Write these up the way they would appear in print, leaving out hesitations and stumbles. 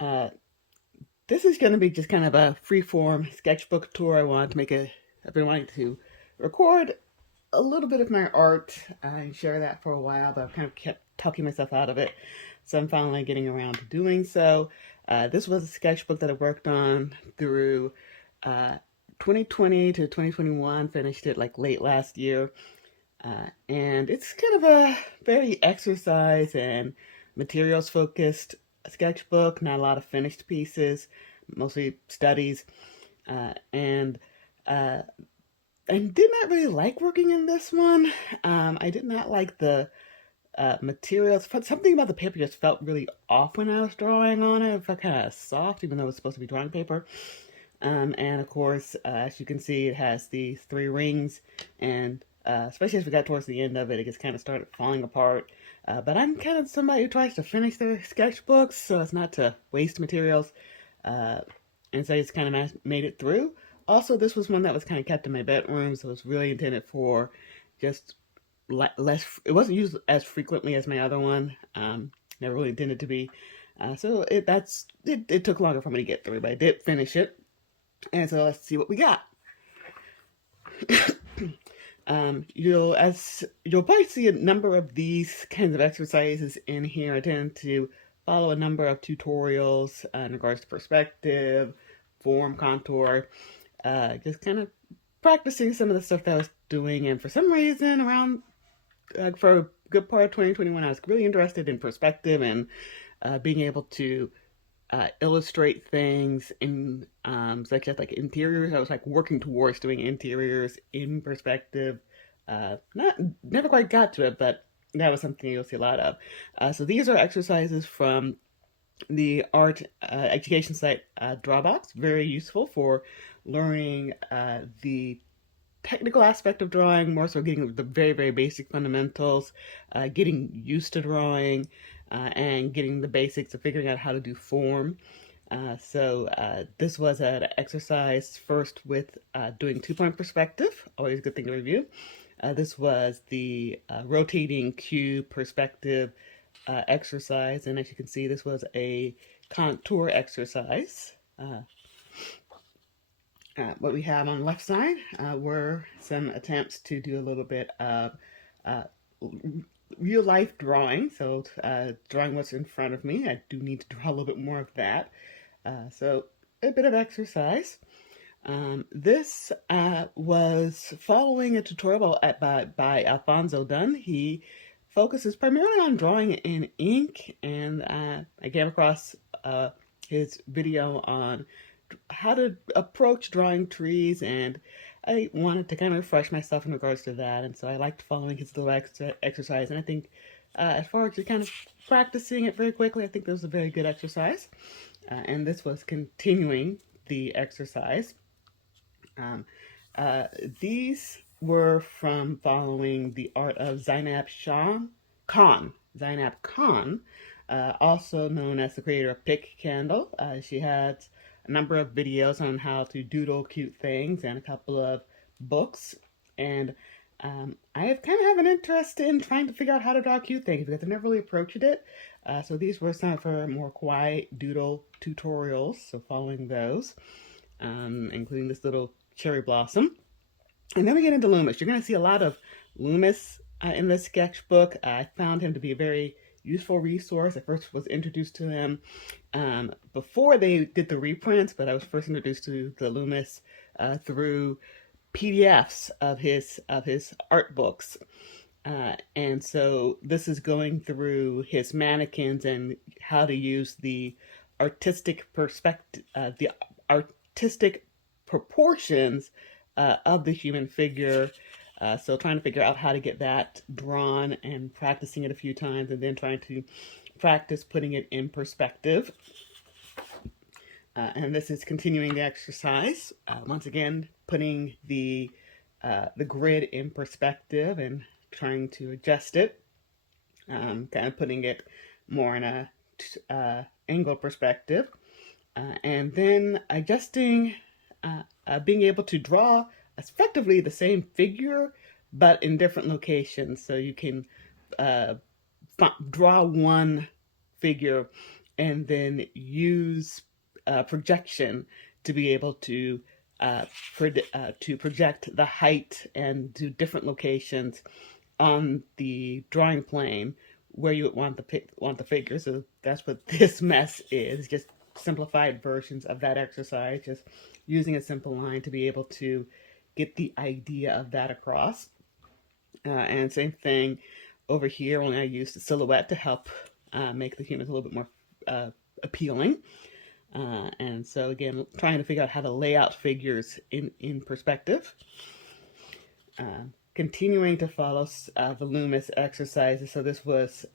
Uh, this is going to be just kind of a free-form sketchbook tour. I've been wanting to record a little bit of my art and share that for a while, but I've kind of kept talking myself out of it. So I'm finally getting around to doing so. This was a sketchbook that I worked on through uh, 2020 to 2021, finished it like late last year. And it's kind of a very exercise and materials focused sketchbook, not a lot of finished pieces, mostly studies. Uh, and uh, I did not really like working in this one. I did not like the materials. Something about the paper just felt really off when I was drawing on it. It felt kind of soft, even though it was supposed to be drawing paper. And of course, as you can see, it has these three rings, and especially as we got towards the end of it, it just kind of started falling apart. But I'm kind of somebody who tries to finish their sketchbooks so as not to waste materials, uh, and so I just kind of made it through. Also, this was one that was kind of kept in my bedroom, so it was really intended for just less. It wasn't used as frequently as my other one. Never really intended to be. It took longer for me to get through, but I did finish it. And so let's see what we got. You'll probably see a number of these kinds of exercises in here. I tend to follow a number of tutorials in regards to perspective, form, contour, just kind of practicing some of the stuff that I was doing. And for some reason, for a good part of 2021, I was really interested in perspective and being able to illustrate things in such as like interiors. I was like working towards doing interiors in perspective. Not Never quite got to it, but that was something you'll see a lot of. So these are exercises from the art education site Drawbox. Very useful for learning the technical aspect of drawing, more so getting the very, very basic fundamentals, getting used to drawing, and getting the basics of figuring out how to do form. This was an exercise first with doing 2-point perspective, always a good thing to review. This was the rotating cube perspective exercise, and as you can see, this was a contour exercise. What we have on the left side were some attempts to do a little bit of uh, real life drawing. So drawing what's in front of me. I do need to draw a little bit more of that. So a bit of exercise. This was following a tutorial by Alfonso Dunn. He focuses primarily on drawing in ink, and I came across his video on how to approach drawing trees, and I wanted to kind of refresh myself in regards to that, and so I liked following his little exercise, and I think as far as just kind of practicing it very quickly, I think this was a very good exercise, and this was continuing the exercise. Um, these were from following the art of Zainab Khan, also known as the creator of Pick Candle. She had a number of videos on how to doodle cute things and a couple of books. And I have kind of have an interest in trying to figure out how to draw cute things because I've never really approached it. So these were some of her more quiet doodle tutorials, so following those, including this little cherry blossom. And then we get into Loomis. You're going to see a lot of Loomis in this sketchbook. I found him to be a very useful resource. I first was introduced to him before they did the reprints, but I was first introduced to the Loomis through PDFs of his art books. And so this is going through his mannequins and how to use the artistic perspective, the artistic proportions of the human figure. So trying to figure out how to get that drawn and practicing it a few times, and then trying to practice putting it in perspective. And this is continuing the exercise. Once again, putting the grid in perspective and trying to adjust it. Kind of putting it more in a angle perspective. And then adjusting, being able to draw effectively the same figure, but in different locations. So you can draw one figure and then use projection to be able to to project the height and to different locations on the drawing plane where you would want the figure. So that's what this mess is, just simplified versions of that exercise, just using a simple line to be able to get the idea of that across. And same thing over here when I use the silhouette to help make the humans a little bit more appealing. And so again, trying to figure out how to lay out figures in perspective. Continuing to follow the Loomis exercises. So this was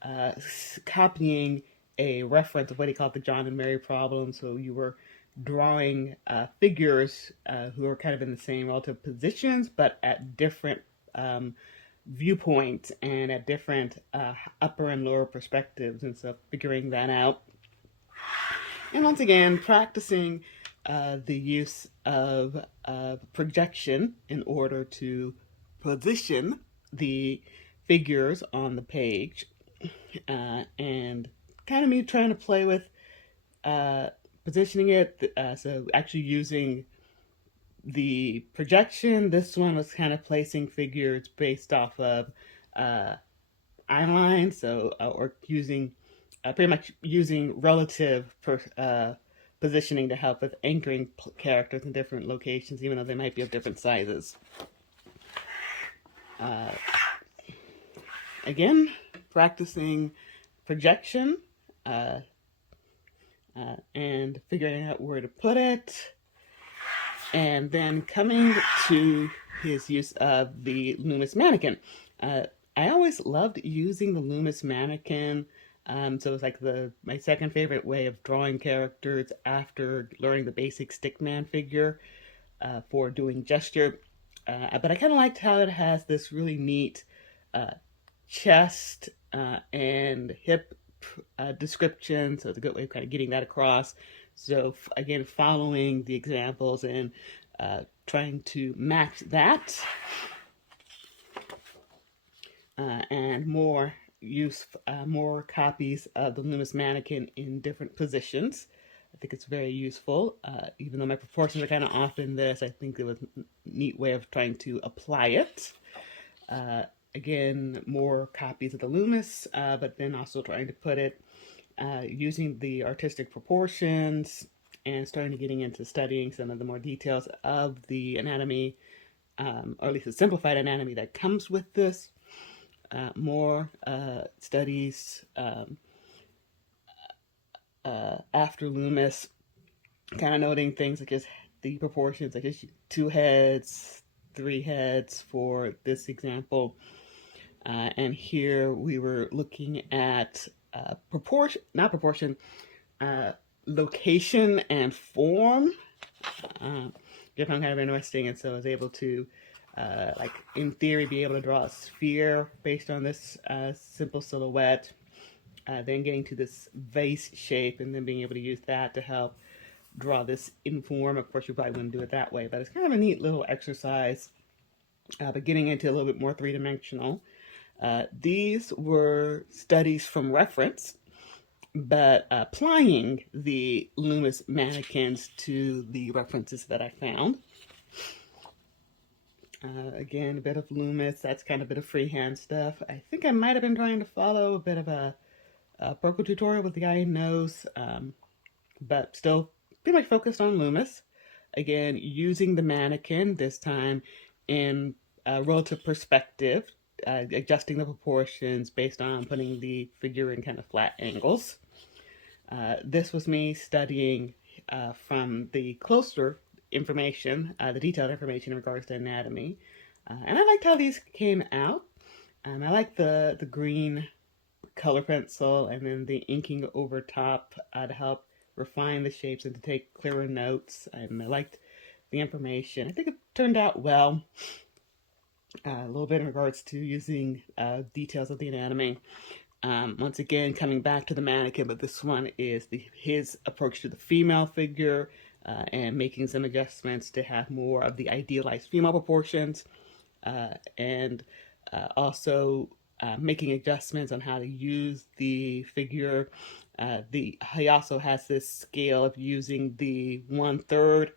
copying a reference of what he called the John and Mary problem. So you were drawing figures who are kind of in the same relative positions, but at different viewpoints and at different upper and lower perspectives. And so figuring that out. And once again, practicing the use of projection in order to position the figures on the page, and kind of me trying to play with positioning it. So actually using the projection, this one was kind of placing figures based off of eye lines, so or using pretty much using relative positioning to help with anchoring characters in different locations, even though they might be of different sizes. Again, practicing projection and figuring out where to put it, and then coming to his use of the Loomis mannequin. I always loved using the Loomis mannequin. So it's like my second favorite way of drawing characters after learning the basic stickman figure for doing gesture. But I kind of liked how it has this really neat chest and hip description. So it's a good way of kind of getting that across. So again, following the examples and trying to match that. And more copies of the Loomis mannequin in different positions. I think it's very useful. Even though my proportions are kind of off in this, I think it was a neat way of trying to apply it. Again, more copies of the Loomis, but then also trying to put it using the artistic proportions and starting to getting into studying some of the more details of the anatomy, or at least the simplified anatomy that comes with this. More studies after Loomis, kind of noting things like just the proportions, like 2 heads, 3 heads for this example. And here we were looking at location and form. Which I found kind of interesting, and so I was able to like in theory be able to draw a sphere based on this simple silhouette, then getting to this vase shape and then being able to use that to help draw this in form. Of course you probably wouldn't do it that way, but it's kind of a neat little exercise, but getting into a little bit more three-dimensional. These were studies from reference, but applying the Loomis mannequins to the references that I found. Again, a bit of Loomis, that's kind of a bit of freehand stuff. I think I might have been trying to follow a bit of a Perco tutorial with the guy who knows, but still pretty much focused on Loomis. Again, using the mannequin, this time in relative perspective, adjusting the proportions based on putting the figure in kind of flat angles. This was me studying from the closer information, the detailed information in regards to anatomy. And I liked how these came out. I like the green color pencil and then the inking over top to help refine the shapes and to take clearer notes. And I liked the information. I think it turned out well. A little bit in regards to using details of the anatomy. Once again, coming back to the mannequin, but this one is his approach to the female figure, and making some adjustments to have more of the idealized female proportions, and also making adjustments on how to use the figure. He also has this scale of using the 1/3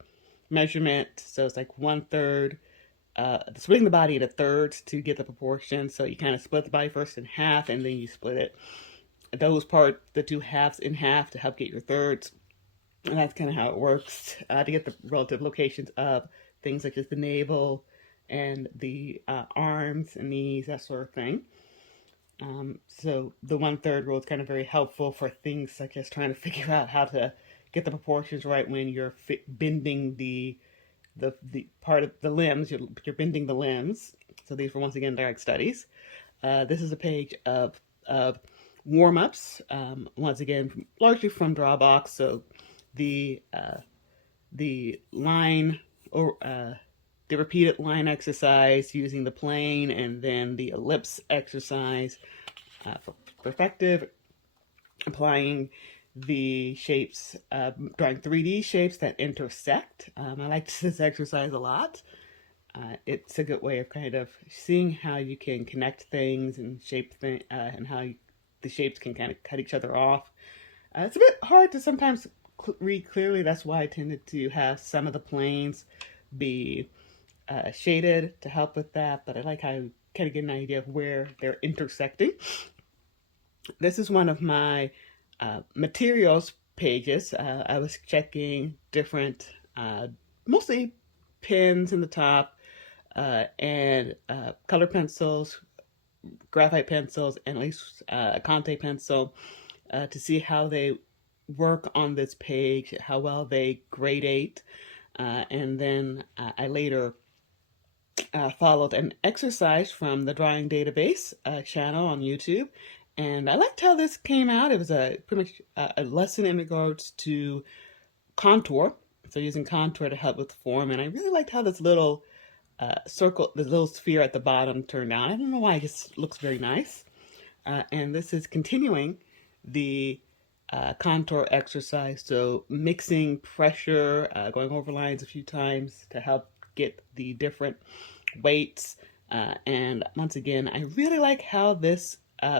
measurement. So it's like 1/3, splitting the body into thirds to get the proportion. So you kind of split the body first in half, and then you split the two halves in half to help get your thirds. And that's kind of how it works to get the relative locations of things such as the navel and the arms and knees, that sort of thing. So the 1/3 rule is kind of very helpful for things such as trying to figure out how to get the proportions right when you're bending the part of the limbs. You're bending the limbs. So these were once again direct studies. This is a page of warm-ups, once again largely from Drawbox. So the line or the repeated line exercise using the plane, and then the ellipse exercise for perspective, applying the shapes, drawing 3D shapes that intersect. I like this exercise a lot. It's a good way of kind of seeing how you can connect things and shape things, and how the shapes can kind of cut each other off. It's a bit hard to sometimes read clearly. That's why I tended to have some of the planes be shaded to help with that, but I like how you kind of get an idea of where they're intersecting. This is one of my materials pages. I was checking different, mostly pens in the top, and color pencils, graphite pencils, and at least a Conte pencil to see how they work on this page, how well they gradate. And then I later followed an exercise from the Drawing Database channel on YouTube. And I liked how this came out. It was pretty much a lesson in regards to contour. So using contour to help with form. And I really liked how this little circle, this little sphere at the bottom turned out. I don't know why, it just looks very nice. And this is continuing the contour exercise. So mixing pressure, going over lines a few times to help get the different weights. And once again, I really like how this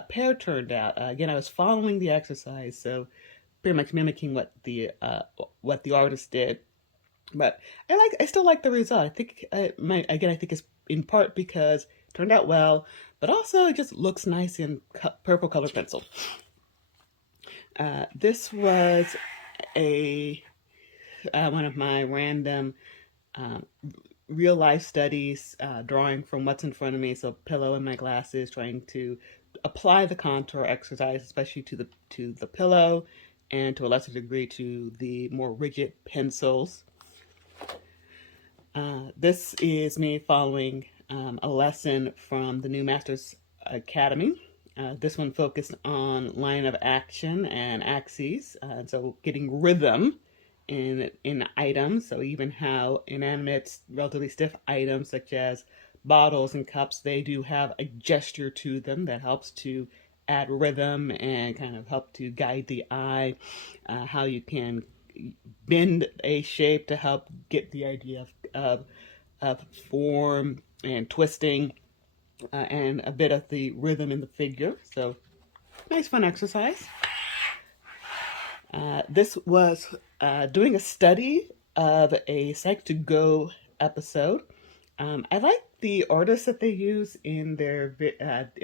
pair turned out. Again, I was following the exercise, so pretty much mimicking what the artist did. But I still like the result. I think I think it's in part because it turned out well, but also it just looks nice in purple color pencil. This was one of my random real life studies, drawing from what's in front of me. So pillow and my glasses, trying to apply the contour exercise, especially to the pillow, and to a lesser degree to the more rigid pencils. This is me following a lesson from the new Masters Academy. This one focused on line of action and axes, so getting rhythm in items. So even how inanimate, relatively stiff items such as bottles and cups, they do have a gesture to them that helps to add rhythm and kind of help to guide the eye. How you can bend a shape to help get the idea of form and twisting, and a bit of the rhythm in the figure. So nice fun exercise. This was doing a study of a Psych2Go episode. I like the artists that they use in their videos.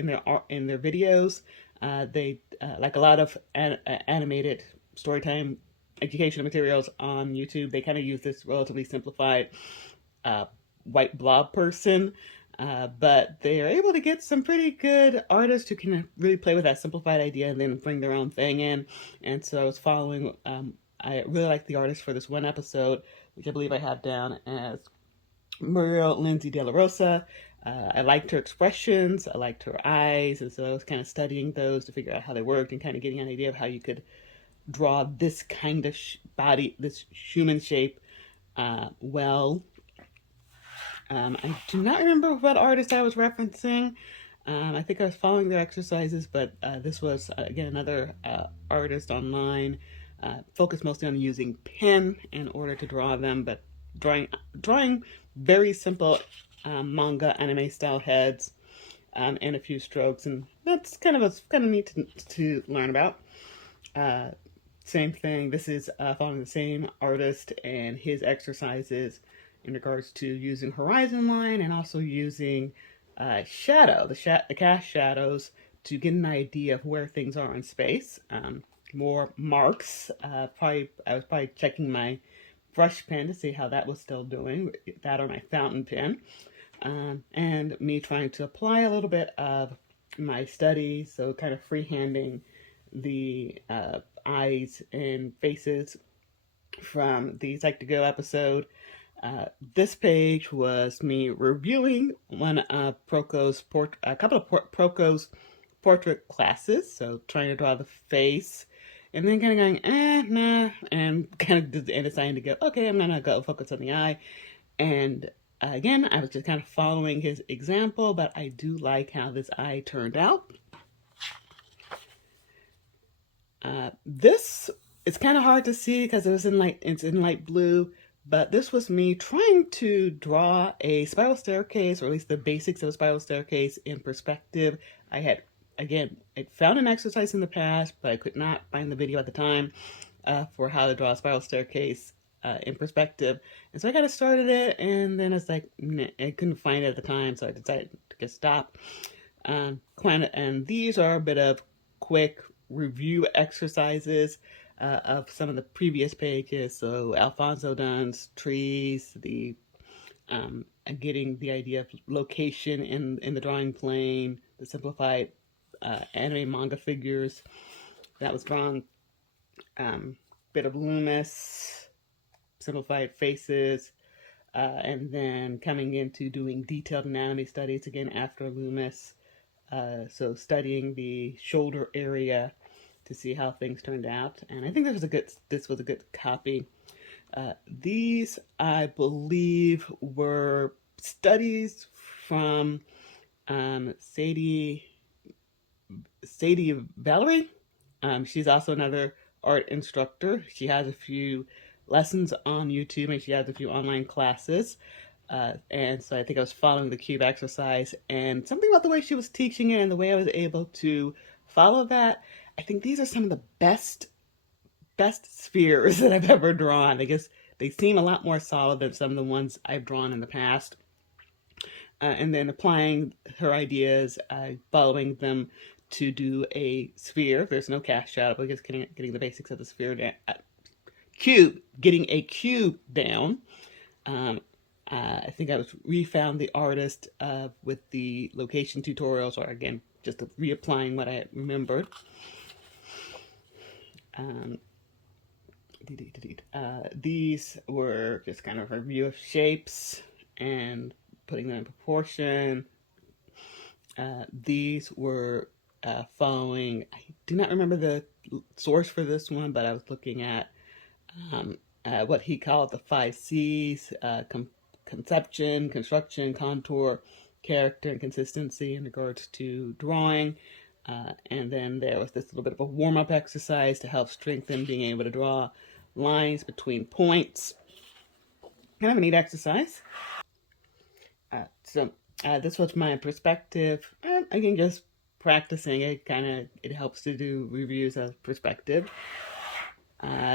They like a lot of animated storytime educational materials on YouTube. They kind of use this relatively simplified white blob person, but they are able to get some pretty good artists who can really play with that simplified idea and then bring their own thing in. And so I was following, I really like the artist for this one episode, which I believe I have down as Muriel Lindsay De La Rosa. I liked her expressions, I liked her eyes, and so I was kind of studying those to figure out how they worked and kind of getting an idea of how you could draw this kind of body, this human shape, well. I do not remember what artist I was referencing. I think I was following their exercises, but this was, again, another artist online, focused mostly on using pen in order to draw them, but drawing very simple manga anime style heads. and a few strokes, and that's kind of neat to learn about. Uh, Same thing. This is following the same artist and his exercises in regards to using horizon line and also using the cast shadows to get an idea of where things are in space. More marks. I was probably checking my brush pen to see how that was still doing. That or my fountain pen, and me trying to apply a little bit of my study. So kind of freehanding the eyes and faces from the Psych2Go episode. This page was me reviewing one of a couple of Proco's portrait classes. So trying to draw the face, and then kind of going, nah, and kind of deciding to go, okay, I'm gonna go focus on the eye. And again, I was just kind of following his example, but I do like how this eye turned out. This is kind of hard to see because it's in light blue, but this was me trying to draw a spiral staircase, or at least the basics of a spiral staircase in perspective. I found an exercise in the past, but I could not find the video at the time for how to draw a spiral staircase in perspective. And so I kind of started it, and then it's like, nah, I couldn't find it at the time, so I decided to just stop. And these are a bit of quick review exercises of some of the previous pages. So Alfonso Dunn's trees, getting the idea of location in the drawing plane, the simplified anime manga figures that was drawn, bit of Loomis, simplified faces, and then coming into doing detailed anatomy studies again after Loomis. So studying the shoulder area to see how things turned out, and I think this was a good copy. These, I believe, were studies from Sadie Valerie. She's also another art instructor. She has a few lessons on YouTube, and she has a few online classes. And so I think I was following the cube exercise, and something about the way she was teaching it and the way I was able to follow that. I think these are some of the best spheres that I've ever drawn. I guess they seem a lot more solid than some of the ones I've drawn in the past. And then applying her ideas, following them to do a sphere. There's no cast shadow, but just getting the basics of the sphere down. Getting a cube down. I think I refound the artist with the location tutorials, or again, just reapplying what I had remembered. These were just kind of a review of shapes and putting them in proportion. These were following, I do not remember the source for this one, but I was looking at what he called the 5 C's, conception, construction, contour, character, and consistency in regards to drawing. And then there was this little bit of a warm-up exercise to help strengthen being able to draw lines between points. Kind of a neat exercise. So this was my perspective. Again, just practicing it, it helps to do reviews of perspective.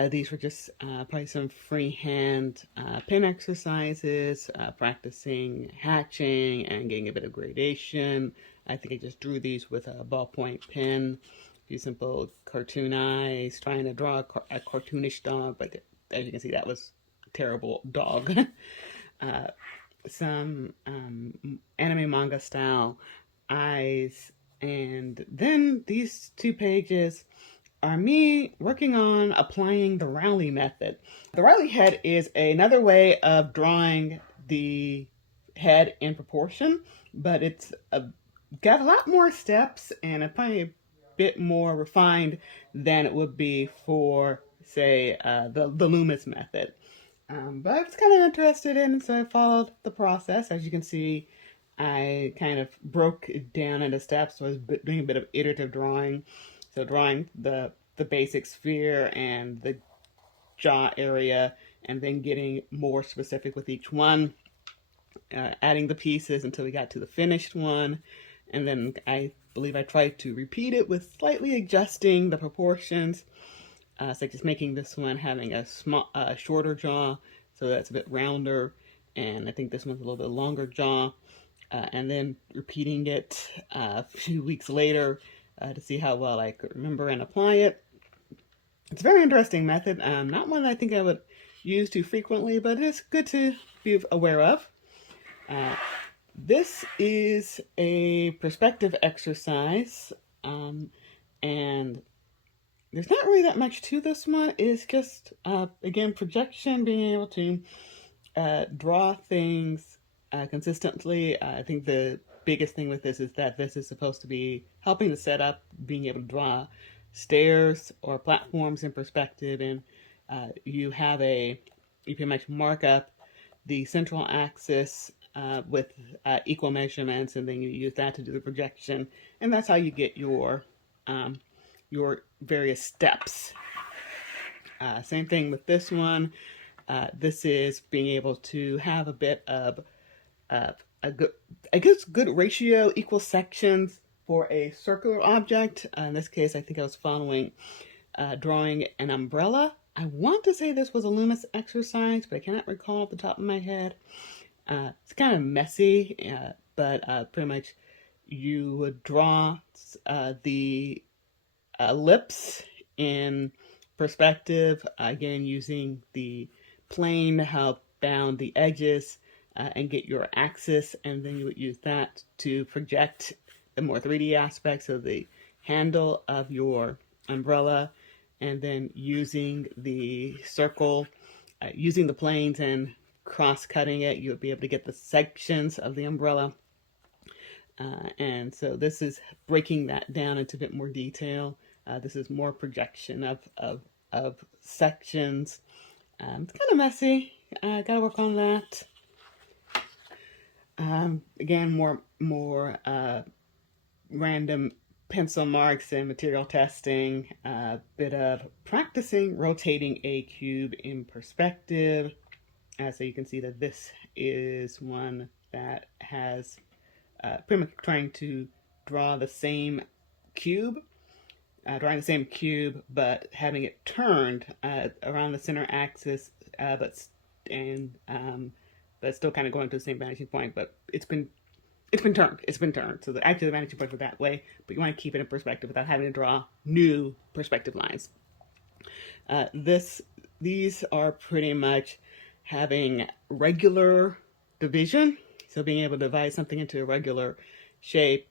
These were just probably some freehand pen exercises, practicing hatching and getting a bit of gradation. I think I just drew these with a ballpoint pen, a few simple cartoon eyes, trying to draw a cartoonish dog, but as you can see, that was a terrible dog. Some anime manga style eyes, and then these 2 pages are me working on applying the Rowley method. The Rowley head is another way of drawing the head in proportion, but it's got a lot more steps and it's probably a bit more refined than it would be for, say, the Loomis method. But I was kind of interested in, so I followed the process. As you can see, I kind of broke it down into steps, so I was doing a bit of iterative drawing. So drawing the basic sphere and the jaw area, and then getting more specific with each one, adding the pieces until we got to the finished one, and then I believe I tried to repeat it with slightly adjusting the proportions. So just making this one having a shorter jaw, so that's a bit rounder, and I think this one's a little bit longer jaw, and then repeating it a few weeks later to see how well I could remember and apply it. It's a very interesting method, not one that I think I would use too frequently, but it's good to be aware of. This is a perspective exercise, and there's not really that much to this one. It's just, again, projection, being able to draw things consistently. I think the biggest thing with this is that this is supposed to be helping to set up being able to draw stairs or platforms in perspective, and you pretty much mark up the central axis with equal measurements, and then you use that to do the projection, and that's how you get your various steps. Same thing with this one. This is being able to have a bit of good ratio, equal sections for a circular object. In this case, I think I was drawing an umbrella. I want to say this was a Loomis exercise, but I cannot recall off the top of my head. It's kind of messy, but pretty much you would draw the ellipse in perspective, again using the plane to help bound the edges and get your axis, and then you would use that to project the more 3D aspects of the handle of your umbrella, and then using the circle, using the planes and cross-cutting it, you would be able to get the sections of the umbrella. And so this is breaking that down into a bit more detail. This is more projection of sections. It's kind of messy. Gotta work on that. Again, more random pencil marks and material testing. A bit of practicing rotating a cube in perspective. So you can see that this is one that has pretty much trying to draw the same cube. Drawing the same cube, but having it turned around the center axis, but still kind of going to the same vanishing point. But it's been turned. It's been turned. So actually the vanishing point was that way, but you want to keep it in perspective without having to draw new perspective lines. These are pretty much having regular division, so being able to divide something into a regular shape.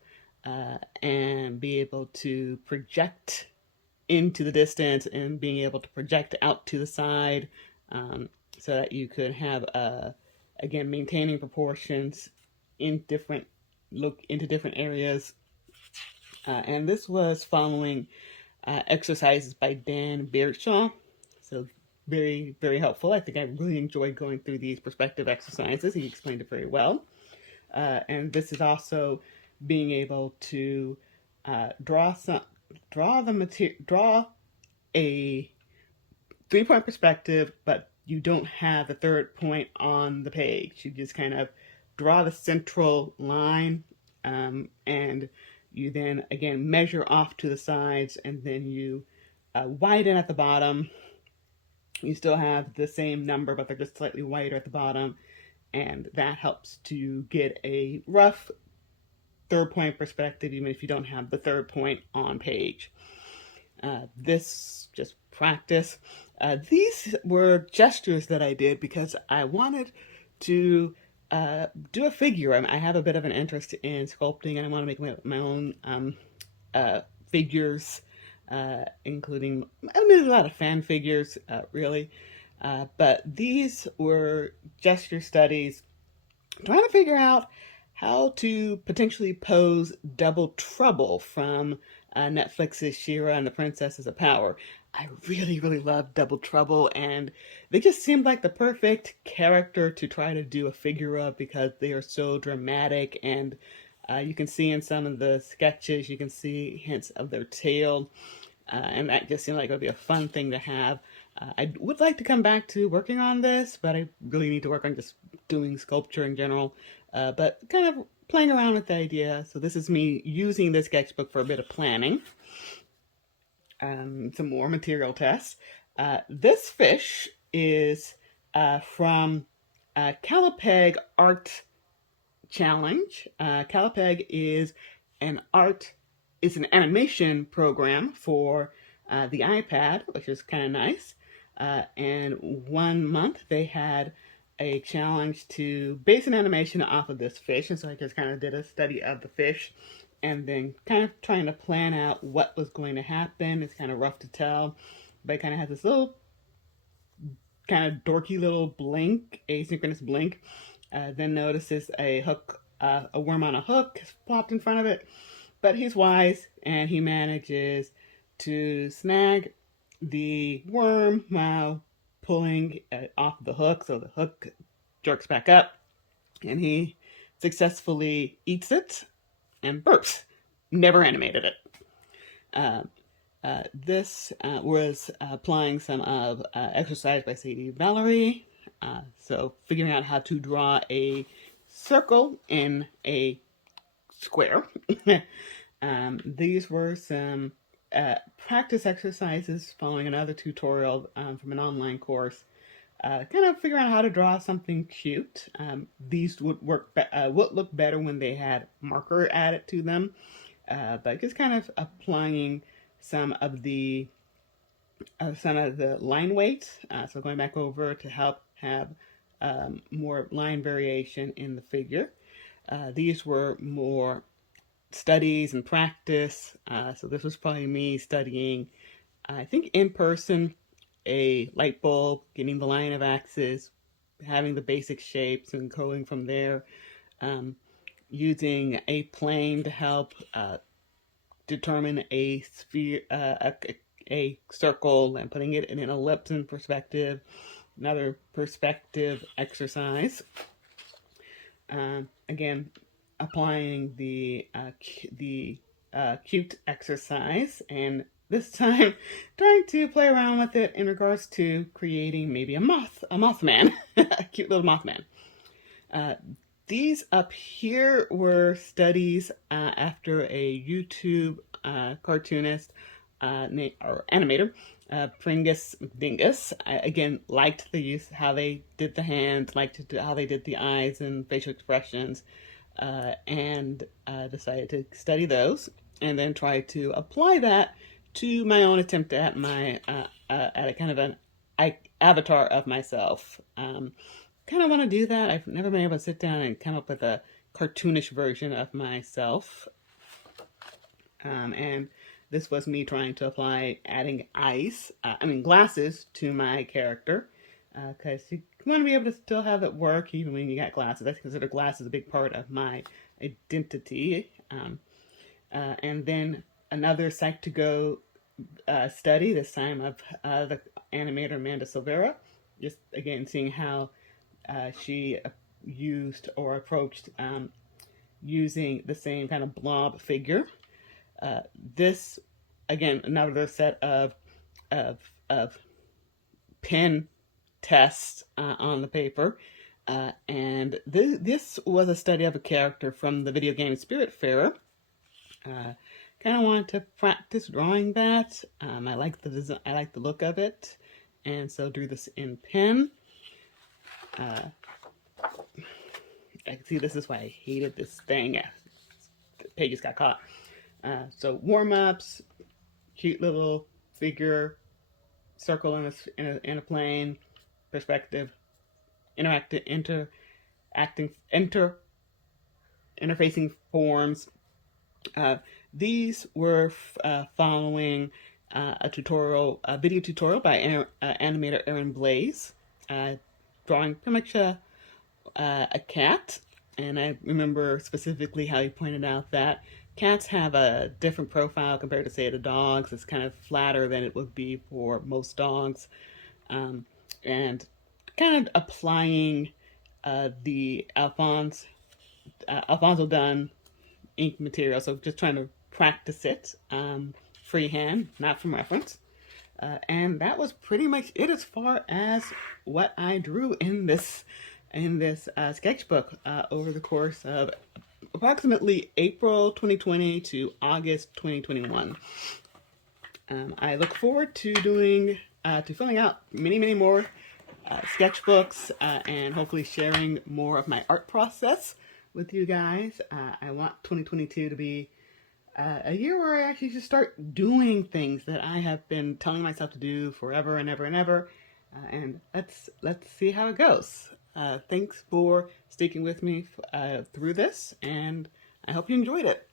And be able to project into the distance and being able to project out to the side, so that you could have, again, maintaining proportions into different areas. And this was following exercises by Dan Beardshaw. So very, very helpful. I think I really enjoyed going through these perspective exercises. He explained it very well. And this is also being able to draw a 3-point perspective, but you don't have the third point on the page. You just kind of draw the central line, and you then again measure off to the sides, and then you widen at the bottom. You still have the same number, but they're just slightly wider at the bottom, and that helps to get a rough 3rd-point perspective, even if you don't have the 3rd point on page. This just practice. These were gestures that I did because I wanted to do a figure. I have a bit of an interest in sculpting, and I want to make my own figures, including a lot of fan figures, really. But these were gesture studies trying to figure out how to potentially pose Double Trouble from Netflix's She-Ra and the Princesses of Power. I really, really love Double Trouble, and they just seemed like the perfect character to try to do a figure of because they are so dramatic, and you can see in some of the sketches, you can see hints of their tail, and that just seemed like it would be a fun thing to have. I would like to come back to working on this, but I really need to work on just doing sculpture in general. But kind of playing around with the idea. So this is me using the sketchbook for a bit of planning. Some more material tests. This fish is from Calipeg Art Challenge. Calipeg is an animation program for the iPad, which is kind of nice. And 1 month they had a challenge to base an animation off of this fish, and so I just kind of did a study of the fish and then kind of trying to plan out what was going to happen. It's kind of rough to tell, but it kind of has this little kind of dorky little blink, asynchronous blink. Then notices a hook, a worm on a hook popped in front of it, but he's wise and he manages to snag the worm while pulling off the hook, so the hook jerks back up, and he successfully eats it and burps. Never animated it. This was applying some of exercise by Sadie Valerie. So figuring out how to draw a circle in a square. These were some practice exercises following another tutorial from an online course. Kind of figuring out how to draw something cute. These would would look better when they had marker added to them, but just kind of applying some of the line weight. So going back over to help have more line variation in the figure. These were more studies and practice. So this was probably me studying, I think in person, a light bulb, getting the line of axis, having the basic shapes and going from there, using a plane to help determine a sphere, a circle, and putting it in an ellipse in perspective. Another perspective exercise. Again, applying the cute exercise, and this time trying to play around with it in regards to creating maybe a mothman, a cute little mothman. These up here were studies after a YouTube cartoonist or animator, Pringus Dingus. I, again, liked the use, how they did the hands, liked how they did the eyes and facial expressions, and decided to study those and then try to apply that to my own attempt at my at a kind of an avatar of myself. Kind of want to do that. I've never been able to sit down and come up with a cartoonish version of myself. And this was me trying to apply adding glasses to my character. Because you want to be able to still have it work even when you got glasses. I consider glasses a big part of my identity. And then another Psych2Go study, this time of the animator Amanda Silvera. Just again seeing how she used or approached using the same kind of blob figure. This, again, another set of pen tests on the paper. And this was a study of a character from the video game Spiritfarer. Kind of wanted to practice drawing that. I like the design, I like the look of it, and so drew this in pen. I can see this is why I hated this thing. The pages got caught. So warm-ups, cute little figure, circle in a plane, perspective, interfacing forms. These were following a video tutorial by animator Aaron Blaze, drawing pretty much a cat. And I remember specifically how he pointed out that cats have a different profile compared to, say, the dogs. It's kind of flatter than it would be for most dogs. And kind of applying the Alfonso Dunn ink material. So just trying to practice it freehand, not from reference. And that was pretty much it as far as what I drew in this sketchbook over the course of approximately April 2020 to August 2021. I look forward to filling out many more sketchbooks and hopefully sharing more of my art process with you guys. I want 2022 to be a year where I actually just start doing things that I have been telling myself to do forever and ever and ever. And let's see how it goes. Thanks for sticking with me through this, and I hope you enjoyed it.